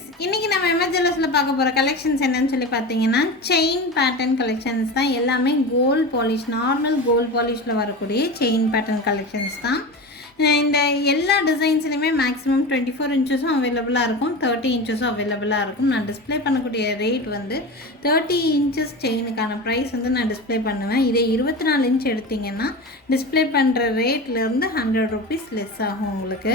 Friends, இன்றைக்கி நம்ம எம்ஜிஎல்எஸில் பார்க்க போகிற கலெக்ஷன்ஸ் என்னன்னு சொல்லி பார்த்தீங்கன்னா செயின் பேட்டர்ன் கலெக்ஷன்ஸ் தான். எல்லாமே கோல்ட் பாலிஷ், நார்மல் கோல்ட் பாலிஷில் வரக்கூடிய செயின் பேட்டர்ன் கலெக்ஷன்ஸ் தான். இந்த எல்லா டிசைன்ஸ்லையுமே மேக்ஸிமம் 24 இன்ச்சஸும் அவைலபிளாக இருக்கும், 30 இன்ச்சஸும் அவைலபிளாக இருக்கும். நான் டிஸ்பிளே பண்ணக்கூடிய ரேட் வந்து 30 இன்ச்சஸ் செயினுக்கான ப்ரைஸ் வந்து நான் டிஸ்பிளே பண்ணுவேன். இதே 24 இன்ச் எடுத்திங்கன்னா டிஸ்பிளே பண்ணுற ரேட்லேருந்து 100 ருபீஸ் லெஸ் ஆகும் உங்களுக்கு.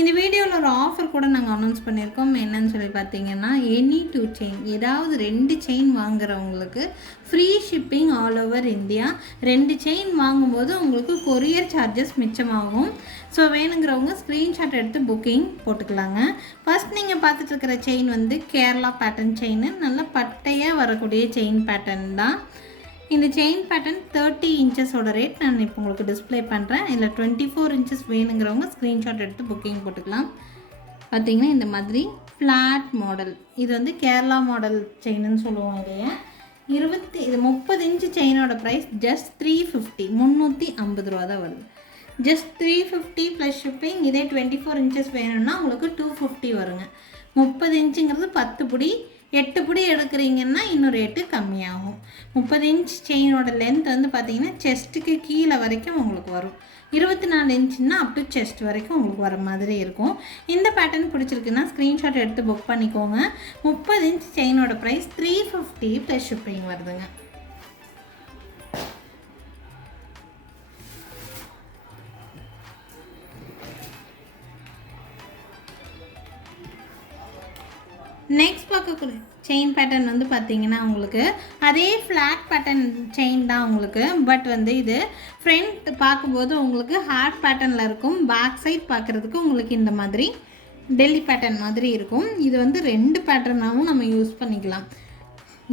இந்த வீடியோவில் ஒரு ஆஃபர் கூட நாங்கள் அனௌன்ஸ் பண்ணியிருக்கோம். என்னன்னு சொல்லி பார்த்தீங்கன்னா, எனி 2 செயின், ஏதாவது 2 செயின் வாங்குறவங்களுக்கு free shipping all over India. 2 chain வாங்கும்போது உங்களுக்கு கொரியர் சார்ஜஸ் மிச்சமாகும். ஸோ வேணுங்கிறவங்க ஸ்க்ரீன்ஷாட் எடுத்து புக்கிங் போட்டுக்கலாங்க. ஃபஸ்ட் நீங்கள் பார்த்துட்டு இருக்கிற செயின் வந்து கேரளா பேட்டர்ன் செயின், நல்லா பட்டையாக வரக்கூடிய செயின் பேட்டர்ன் தான். இந்த செயின் பேட்டர்ன் 30 இன்ச்சஸோட ரேட் நான் இப்போ உங்களுக்கு டிஸ்பிளே பண்ணுறேன். இதில் 24 இன்ச்சஸ் வேணுங்கிறவங்க ஸ்க்ரீன்ஷாட் எடுத்து புக்கிங் போட்டுக்கலாம். பார்த்திங்கன்னா இந்த மாதிரி ஃப்ளாட் மாடல், இது வந்து கேரளா மாடல் செயின்னு சொல்லுவோம். இல்லையா, இது 30 இன்ச்சு செயினோட ப்ரைஸ் ஜஸ்ட் 350, 350 ரூபா தான் வருது. Just 350 plus shipping. இதே 24 இன்ச்சஸ் வேணும்னா உங்களுக்கு 250 வருங்க. 30 இன்ச்சுங்கிறது 10 புடி, 8 புடி எடுக்கிறீங்கன்னா இன்னும் ரேட்டு கம்மியாகும். 30 இன்ச் செயினோட லென்த் வந்து பார்த்திங்கன்னா செஸ்ட்டுக்கு கீழே வரைக்கும் உங்களுக்கு வரும். 24 இன்ச்சுன்னா அப் டு செஸ்ட் வரைக்கும் உங்களுக்கு வர மாதிரி இருக்கும். இந்த பேட்டர்ன் பிடிச்சிருக்குன்னா ஸ்க்ரீன்ஷாட் எடுத்து புக் பண்ணிக்கோங்க. 30 இன்ச் செயினோட ப்ரைஸ் 350 ப்ளஸ் ஷிப்பிங் வருதுங்க. நெக்ஸ்ட் பார்க்கக்கூடிய செயின் பேட்டர்ன் வந்து பார்த்திங்கன்னா உங்களுக்கு அதே ஃப்ளாட் பேட்டர்ன் செயின் தான் உங்களுக்கு. பட் வந்து இது ஃப்ரண்ட் பார்க்கும்போது உங்களுக்கு ஹார்ட் பேட்டர்னில் இருக்கும். பேக் சைட் பார்க்குறதுக்கு உங்களுக்கு இந்த மாதிரி டெல்லி பேட்டர்ன் மாதிரி இருக்கும். இது வந்து 2 பேட்டர்னாகவும் நம்ம யூஸ் பண்ணிக்கலாம்.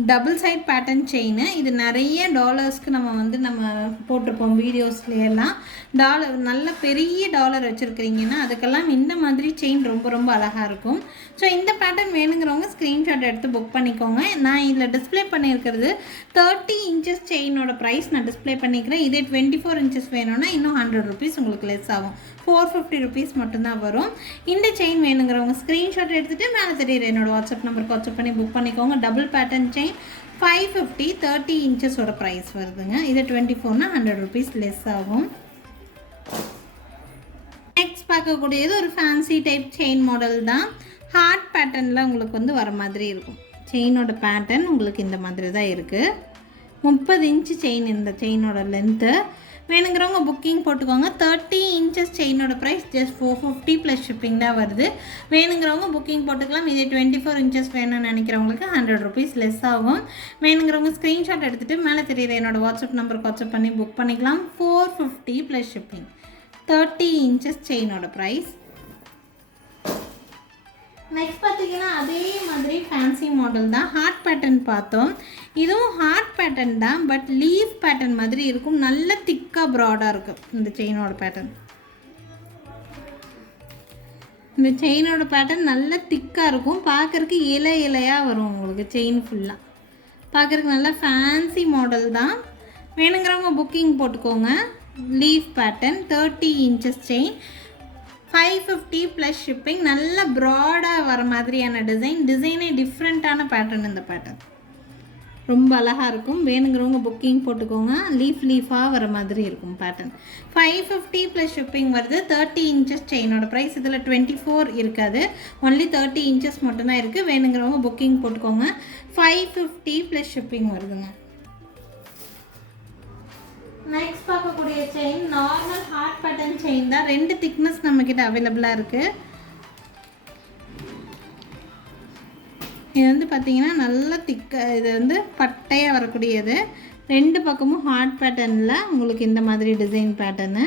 Double side pattern chain. இது நிறைய டாலர்ஸ்க்கு நம்ம போட்டிருப்போம் வீடியோஸ்லையெல்லாம். டாலர் நல்ல பெரிய டாலர் வச்சுருக்கிறீங்கன்னா அதுக்கெல்லாம் இந்த மாதிரி செயின் ரொம்ப ரொம்ப அழகாக இருக்கும். ஸோ இந்த பேட்டர்ன் வேணுங்கிறவங்க ஸ்க்ரீன்ஷாட் எடுத்து புக் பண்ணிக்கோங்க. நான் இதில் டிஸ்பிளே பண்ணியிருக்கிறது 30 இன்ச்சஸ் செயினோட ப்ரைஸ் நான் டிஸ்பிளே பண்ணிக்கிறேன். இதே 24 இன்ச்சஸ் வேணும்னா இன்னும் 100 ருபீஸ் உங்களுக்கு லெஸ் ஆகும். 450 ருபீஸ் மட்டும்தான் வரும். இந்த செயின் வேணுங்கிறவங்க ஸ்க்ரீன்ஷாட் எடுத்துகிட்டு மேலே தெரியுற என்னோடய வாட்ஸ்அப் நம்பருக்கு வாட்ஸ்அப் பண்ணி புக் பண்ணிக்கோங்க. டபுள் பேட்டர்ன் செயின் 550, 30 இன்ச்சஸோட ப்ரைஸ் வருதுங்க. இது 24னா 100 ருபீஸ் லெஸ் ஆகும். நெக்ஸ்ட் பார்க்கக்கூடியது ஒரு ஃபேன்சி டைப் செயின் மாடல் தான். ஹார்ட் பேட்டர்னில் உங்களுக்கு வந்து வர மாதிரி இருக்கும். செயினோட பேட்டர்ன் உங்களுக்கு இந்த மாதிரி தான் இருக்குது. 30 இன்ச்சு செயின் இந்த செயினோட லென்த்து. வேணுங்கிறவங்க புக்கிங் போட்டுக்கோங்க. 30 இன்ச்சஸ் செயினோட ப்ரைஸ் ஜஸ்ட் 450 ப்ளஸ் ஷிப்பிங் தான் வருது. வேணுங்கிறவங்க புக்கிங் போட்டுக்கலாம். இதே 24 இன்ச்சஸ் வேணும்னு நினைக்கிறவங்களுக்கு 100 ருபீஸ் லெஸ் ஆகும். வேணுங்கிறவங்க ஸ்க்ரீன்ஷாட் எடுத்துகிட்டு மேலே தெரியுற என்னோடய வாட்ஸ்அப் நம்பருக்கு வாட்ஸ்அப் பண்ணி புக் பண்ணிக்கலாம். 450 ப்ளஸ் ஷிப்பிங். 30 இன்ச்சஸ் செயினோட ப்ரைஸ். நெக்ஸ்ட் பார்த்திங்கன்னா அதே மாதிரி ஃபேன்சி மாடல் தான். ஹார்ட் பேட்டர்ன் பார்த்தோம். இதுவும் ஹார்ட் பேட்டர்ன் தான், பட் லீஃப் பேட்டர்ன் மாதிரி இருக்கும். நல்ல திக்காக ப்ராடாக இருக்கும் இந்த செயினோட பேட்டர்ன். இந்த செயினோட பேட்டர்ன் நல்ல திக்காக இருக்கும். பார்க்குறதுக்கு இலையாக வரும் உங்களுக்கு. செயின் ஃபுல்லாக பார்க்குறதுக்கு நல்ல ஃபேன்சி மாடல் தான். வேணுங்கிறவங்க புக்கிங் போட்டுக்கோங்க. Leaf pattern 30 inches chain 550 plus shipping. நல்ல ப்ராடாக வர மாதிரியான டிசைனே டிஃப்ரெண்ட்டான பேட்டர்ன். இந்த பேட்டர்ன் ரொம்ப அழகாக இருக்கும். வேணுங்கிறவங்க புக்கிங் போட்டுக்கோங்க. லீஃபாக வர மாதிரி இருக்கும் பேட்டர்ன். 550 ப்ளஸ் ஷிப்பிங் வருது. 30 இன்ச்சஸ் செயினோட ப்ரைஸ். இதில் 24 இருக்காது, ஒன்லி 30 இன்ச்சஸ் மட்டும்தான் இருக்குது. வேணுங்கிறவங்க புக்கிங் போட்டுக்கோங்க. 550 ப்ளஸ் ஷிப்பிங் வருதுங்க. நெக்ஸ்ட் பார்க்கக்கூடிய chain normal heart pattern chain தான். 2 திக்னஸ் நம்மக்கிட்ட அவைலபிளாக இருக்குது. இது வந்து பார்த்திங்கன்னா நல்ல திக்காக, இது வந்து பட்டையாக வரக்கூடியது. 2 பக்கமும் ஹார்ட் பேட்டர்னில் உங்களுக்கு இந்த மாதிரி டிசைன் பேட்டர்னு.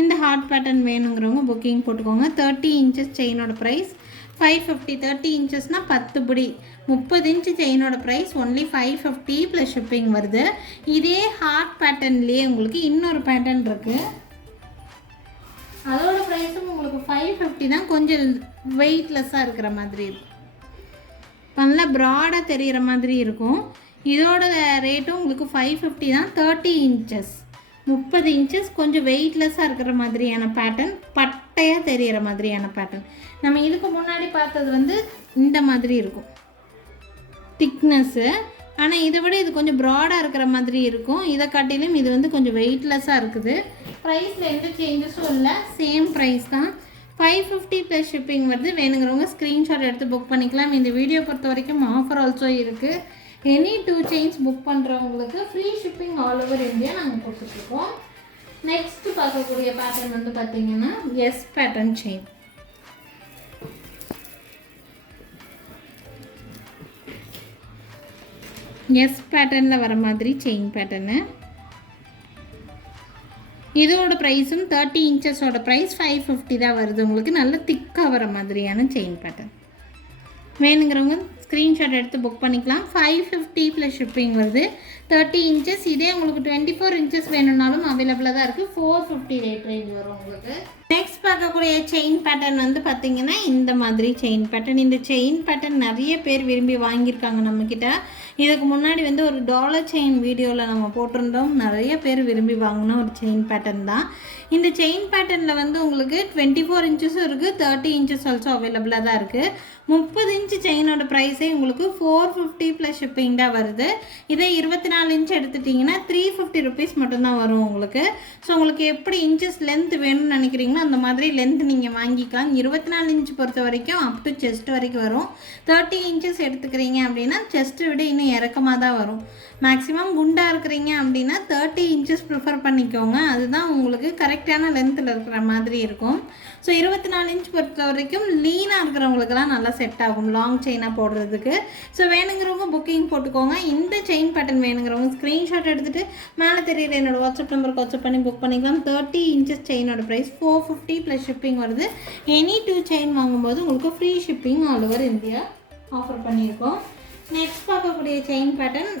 இந்த ஹார்ட் பேட்டர்ன் வேணுங்கிறவங்க புக்கிங் போட்டுக்கோங்க. 30 இன்ச்சஸ் செயினோட ப்ரைஸ் 550. 30 இன்ச்சஸ்னால் 10 புடி. 30 இன்ச்சு செயினோட ப்ரைஸ் ஒன்லி 550 ப்ளஸ் ஷிப்பிங் வருது. இதே ஹார்ட் பேட்டர்ன்லேயே உங்களுக்கு இன்னொரு பேட்டர்ன் இருக்குது. அதோட ப்ரைஸும் உங்களுக்கு 550 தான். கொஞ்சம் வெயிட்லெஸ்ஸாக இருக்கிற மாதிரி இருக்கும். நல்லா ப்ராடாக தெரிகிற மாதிரி இருக்கும். இதோட ரேட்டும் உங்களுக்கு 550 தான். 30 இன்ச்சஸ் 30 இன்ச்சஸ் கொஞ்சம் வெயிட்லெஸ்ஸாக இருக்கிற மாதிரியான பேட்டர்ன். பட்டை பட்டையாக தெரிகிற மாதிரியான பேட்டர்ன். நம்ம இதுக்கு முன்னாடி பார்த்தது வந்து இந்த மாதிரி இருக்கும் திக்னஸ்ஸு. ஆனால் இதை விட இது கொஞ்சம் ப்ராடாக இருக்கிற மாதிரி இருக்கும். இதை காட்டிலும் இது வந்து கொஞ்சம் வெயிட்லெஸ்ஸாக இருக்குது. ப்ரைஸில் எந்த சேஞ்சஸும் இல்லை, சேம் ப்ரைஸ் தான். 550 ப்ளஸ் ஷிப்பிங் வருது. வேணுங்கிறவங்க ஸ்க்ரீன்ஷாட் எடுத்து புக் பண்ணிக்கலாம். இந்த வீடியோ பொறுத்த வரைக்கும் ஆஃபர் ஆல்சோ இருக்குது. எனி 2 செயின்ஸ் புக் பண்ணுறவங்களுக்கு free shipping all over India நாங்கள் கொடுத்துட்ருக்கோம். நெக்ஸ்ட்டு பார்க்கக்கூடிய பேட்டர்ன் வந்து பார்த்திங்கன்னா எஸ் பேட்டர்ன் செயின். எஸ் பேட்டர்னில் வர மாதிரி செயின் பேட்டர்னு. இதோட ப்ரைஸும் 30 இன்ச்சஸோட ப்ரைஸ் 550 தான் வருது. உங்களுக்கு நல்ல திக்காக வர மாதிரியான செயின் பேட்டர்ன். வேணுங்கிறவங்க ஸ்க்ரீன்ஷாட் எடுத்து புக் பண்ணிக்கலாம். 550 ப்ளஸ் ஷிப்பிங் வருது. 30 இன்ச்சஸ். இதே உங்களுக்கு 24 இன்ச்சஸ் வேணும்னாலும் அவைலபிளாக தான் இருக்குது. 450 ரேட் ரேஞ்ச் வரும் உங்களுக்கு. நெக்ஸ்ட் பார்க்கக்கூடிய செயின் பேட்டர்ன் வந்து பார்த்திங்கன்னா இந்த மாதிரி செயின் பேட்டர்ன். இந்த செயின் பேட்டர்ன் நிறைய பேர் விரும்பி வாங்கியிருக்காங்க நம்மக்கிட்ட. இதுக்கு முன்னாடி வந்து ஒரு டாலர் செயின் வீடியோவில் நம்ம போட்டிருந்தோம். நிறைய பேர் விரும்பி வாங்கின ஒரு செயின் பேட்டர்ன் தான். இந்த செயின் பேட்டர்னில் வந்து உங்களுக்கு 24 இன்ச்சஸும் இருக்குது, 30 இன்ச்சஸ் ஆல்சோ அவைலபிளாக தான் இருக்குது. 30 இன்ச்சு செயினோட ப்ரைஸே உங்களுக்கு 450 ப்ளஸ் ஷிப்பிங் தான் வருது. இதே 24 இன்ச் எடுத்துட்டிங்கன்னா 350 ருபீஸ் மட்டும்தான் வரும் உங்களுக்கு. ஸோ உங்களுக்கு எப்படி இன்ச்சஸ் லென்த் வேணும்னு நினைக்கிறீங்களோ அந்த மாதிரி லென்த் நீங்கள் வாங்கிக்கலாம். 24 இன்ச் பொறுத்த வரைக்கும் அப் டு செஸ்ட் வரைக்கும் வரும். 30 இன்ச்சஸ் எடுத்துக்கிறீங்க அப்படின்னா செஸ்ட்டை விட இன்னும் இறக்கமாக தான் வரும். மேக்ஸிமம் குண்டாக இருக்கிறீங்க அப்படின்னா 30 இன்ச்சஸ் ப்ரிஃபர் பண்ணிக்கோங்க. அதுதான் உங்களுக்கு கரெக்டான லென்த்தில் இருக்கிற மாதிரி இருக்கும். ஸோ 24 இன்ச் பொறுத்த வரைக்கும் லீனாக இருக்கிறவங்களுக்கெல்லாம் நல்லா செட் ஆகும் லாங் செயினாக போடுறதுக்கு. ஸோ வேணுங்கிறவங்க புக்கிங் போட்டுக்கோங்க. இந்த செயின் பேட்டர்ன் வேணுங்கிறவங்க ஸ்க்ரீன்ஷாட் எடுத்துகிட்டு மேலே தெரியுற என்னோடய வாட்ஸ்அப் நம்பருக்கு வாட்ஸ்அப் பண்ணி புக் பண்ணிக்கலாம். 30 இன்ச்சஸ் செயினோட ப்ரைஸ் 450 ப்ளஸ் ஷிப்பிங் வருது. எனி 2 செயின் வாங்கும்போது உங்களுக்கு free shipping all over India offer பண்ணியிருக்கோம். நெக்ஸ்ட் பார்க்கக்கூடிய செயின் பேட்டர்ன்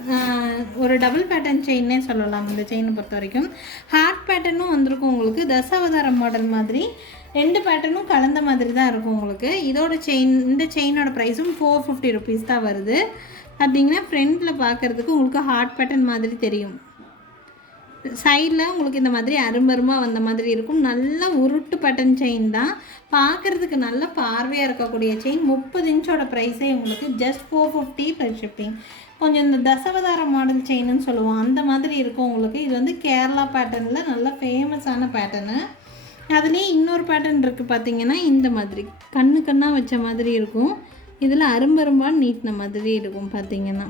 ஒரு டபுள் பேட்டர்ன் செயின்னே சொல்லலாம். இந்த செயினை பொறுத்த வரைக்கும் ஹார்ட் பேட்டர்னும் வந்திருக்கும் உங்களுக்கு. தசாவதாரம் மாடல் மாதிரி 2 பேட்டர்னும் கலந்த மாதிரி தான் இருக்கும் உங்களுக்கு. இதோட செயின் இந்த செயினோட ப்ரைஸும் 450 ருபீஸ் தான் வருது. அப்படிங்கன்னா ஃப்ரண்ட்டில் பார்க்குறதுக்கு உங்களுக்கு ஹார்ட் பேட்டர்ன் மாதிரி தெரியும். சைடில் உங்களுக்கு இந்த மாதிரி அரும்பருமாக வந்த மாதிரி இருக்கும். நல்ல உருட்டு பேட்டர்ன் செயின் தான். பார்க்குறதுக்கு நல்ல பார்வையாக இருக்கக்கூடிய செயின். 30 இன்ச்சோட ப்ரைஸே உங்களுக்கு ஜஸ்ட் 450 ப்ளஸ் ஷிப்பிங். கொஞ்சம் இந்த தசவதாரம் மாடல் செயின்னு சொல்லுவோம் அந்த மாதிரி இருக்கும் உங்களுக்கு. இது வந்து கேரளா பேட்டர்னில் நல்ல ஃபேமஸான பேட்டர்னு. அதுலேயே இன்னொரு பேட்டர்ன் இருக்குது பார்த்திங்கன்னா இந்த மாதிரி கண்ணாக வச்ச மாதிரி இருக்கும். இதில் அரும்பரும்பான்னு நீட்டின மாதிரி இருக்கும் பார்த்திங்கன்னா.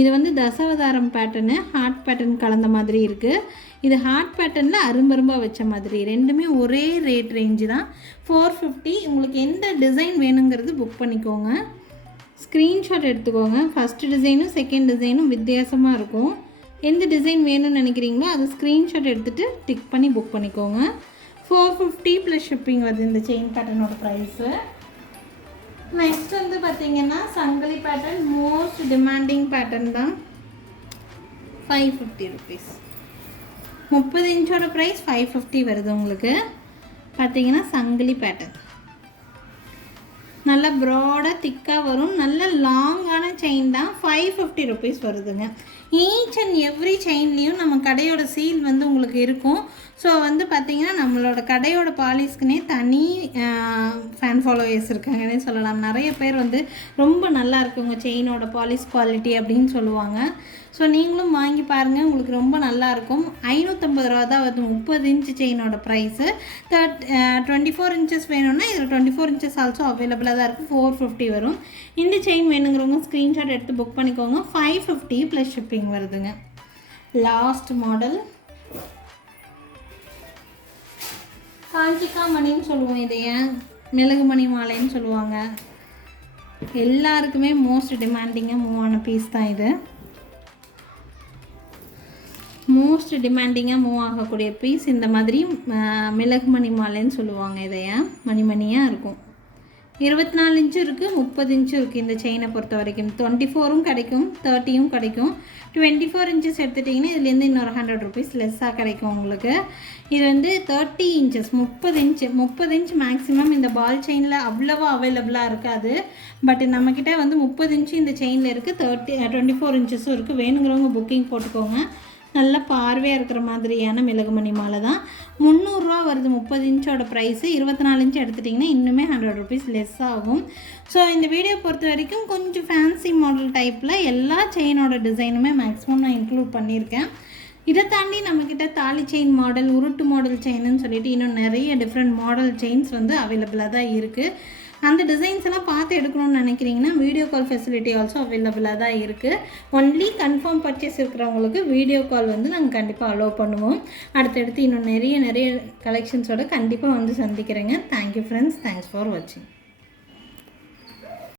இது வந்து தசாவதாரம் பேட்டர்னு ஹார்ட் பேட்டர்ன் கலந்த மாதிரி இருக்குது. இது ஹார்ட் பேட்டர்னில் அரும்பரும்பாக வச்ச மாதிரி. ரெண்டுமே ஒரே ரேட் ரேஞ்சு தான் 450. உங்களுக்கு எந்த டிசைன் வேணுங்கிறது புக் பண்ணிக்கோங்க. ஸ்க்ரீன்ஷாட் எடுத்துக்கோங்க. ஃபஸ்ட்டு டிசைனும் செகண்ட் டிசைனும் வித்தியாசமாக இருக்கும். எந்த டிசைன் வேணும்னு நினைக்கிறீங்களோ அதை ஸ்க்ரீன்ஷாட் எடுத்துகிட்டு டிக் பண்ணி புக் பண்ணிக்கோங்க. 450 ப்ளஸ் ஷிப்பிங் வருது இந்த செயின் பேட்டர்னோட ப்ரைஸு. நெக்ஸ்ட் வந்து பார்த்திங்கன்னா சங்கிலி பேட்டர்ன். மோஸ்ட் டிமாண்டிங் பேட்டர்ன் தான். 550 ருபீஸ். 30 இன்ச்சோட ப்ரைஸ் 550 வருது உங்களுக்கு. பார்த்திங்கன்னா சங்கிலி பேட்டர்ன் நல்லா ப்ராடாக திக்காக வரும். நல்ல லாங்கான செயின் தான். 550 ருபீஸ் வருதுங்க. ஈச் அண்ட் எவ்ரி செயின்லேயும் நம்ம கடையோட சீல் வந்து உங்களுக்கு இருக்கும். ஸோ வந்து பார்த்திங்கன்னா நம்மளோட கடையோட பாலிஸ்க்குனே தனி ஃபேன் ஃபாலோவர்ஸ் இருக்காங்கன்னே சொல்லலாம். நிறைய பேர் வந்து ரொம்ப நல்லா இருக்குங்க செயினோட பாலிஷ் குவாலிட்டி அப்படின்னு சொல்லுவாங்க. ஸோ நீங்களும் வாங்கி பாருங்கள், உங்களுக்கு ரொம்ப நல்லாயிருக்கும். 550 ரூபா தான் வருது 30 இன்ச்சு செயினோட ப்ரைஸு. 24 இன்ச்சஸ் வேணும்னா இதில் 24 இன்ச்சஸ் ஆல்சோ அவைலபிளாக தான் இருக்குது. 450 வரும். இந்த செயின் வேணுங்கிறவங்க ஸ்க்ரீன்ஷாட் எடுத்து புக் பண்ணிக்கோங்க. 550 ப்ளஸ் ஷிப்பிங் வருதுங்க. லாஸ்ட் மாடல் காஞ்சிக்கா மணின்னு சொல்லுவோம். இதைய மிளகு மணி மாலைன்னு சொல்லுவாங்க. எல்லாருக்குமே மோஸ்ட் டிமாண்டிங்காக மூவ் ஆன பீஸ் தான் இது. மோஸ்ட் டிமாண்டிங்காக மூவ் ஆகக்கூடிய பீஸ் இந்த மாதிரி மிளகு மணி மாலைன்னு சொல்லுவாங்க. இதைய மணிமணியாக இருக்கும். 24 இன்ச்சு இருக்குது, 30 இன்ச்சு இருக்குது. இந்த செயினை பொறுத்த வரைக்கும் 24ம் கிடைக்கும், 30யும் கிடைக்கும். 24 இன்ச்சஸ் எடுத்துட்டிங்கன்னா இதுலேருந்து இன்னொரு 100 ருபீஸ் லெஸ்ஸாக கிடைக்கும் உங்களுக்கு. இது வந்து 30 இன்ச்சஸ் 30 இன்ச் மேக்ஸிமம் இந்த பால் செயினில் அவ்வளோவா அவைலபிளாக இருக்காது. பட் நம்மக்கிட்ட வந்து 30 இன்ச்சு இந்த செயினில் இருக்குது. 24 இன்ச்சஸும் இருக்குது. வேணுங்கிறவங்க புக்கிங் போட்டுக்கோங்க. நல்ல பார்வையாக இருக்கிற மாதிரியான மிளகுமணி மாலை தான். 300 ரூபா வருது. 30 இன்ச்சோட ப்ரைஸு. 24 இன்ச் எடுத்துட்டிங்கன்னா இன்னுமே 100 ருபீஸ் லெஸ் ஆகும். ஸோ இந்த வீடியோ பொறுத்த வரைக்கும் கொஞ்சம் ஃபேன்சி மாடல் டைப்பில் எல்லா செயினோட டிசைனுமே மேக்ஸிமம் நான் இன்க்ளூட் பண்ணியிருக்கேன். இதை தாண்டி நம்மக்கிட்ட தாலி செயின் மாடல், உருட்டு மாடல் செயின்னு சொல்லிட்டு இன்னும் நிறைய டிஃப்ரெண்ட் மாடல் செயின்ஸ் வந்து அவைலபிளாக தான் இருக்குது. அந்த டிசைன்ஸ் எல்லாம் பார்த்து எடுக்கணும்னு நினைக்கிறீங்கன்னா வீடியோ கால் ஃபெசிலிட்டி ஆல்சோ அவைலபிளாக தான் இருக்குது. ஒன்லி கன்ஃபார்ம் பர்ச்சேஸ் இருக்கிறவங்களுக்கு வீடியோ கால் வந்து நாங்கள் கண்டிப்பாக அலோவ் பண்ணுவோம். அடுத்தடுத்து இன்னும் நிறைய கலெக்ஷன்ஸோட கண்டிப்பாக வந்து சந்திக்கிறேங்க. Thank you friends. தேங்க்ஸ் ஃபார் வாட்சிங்.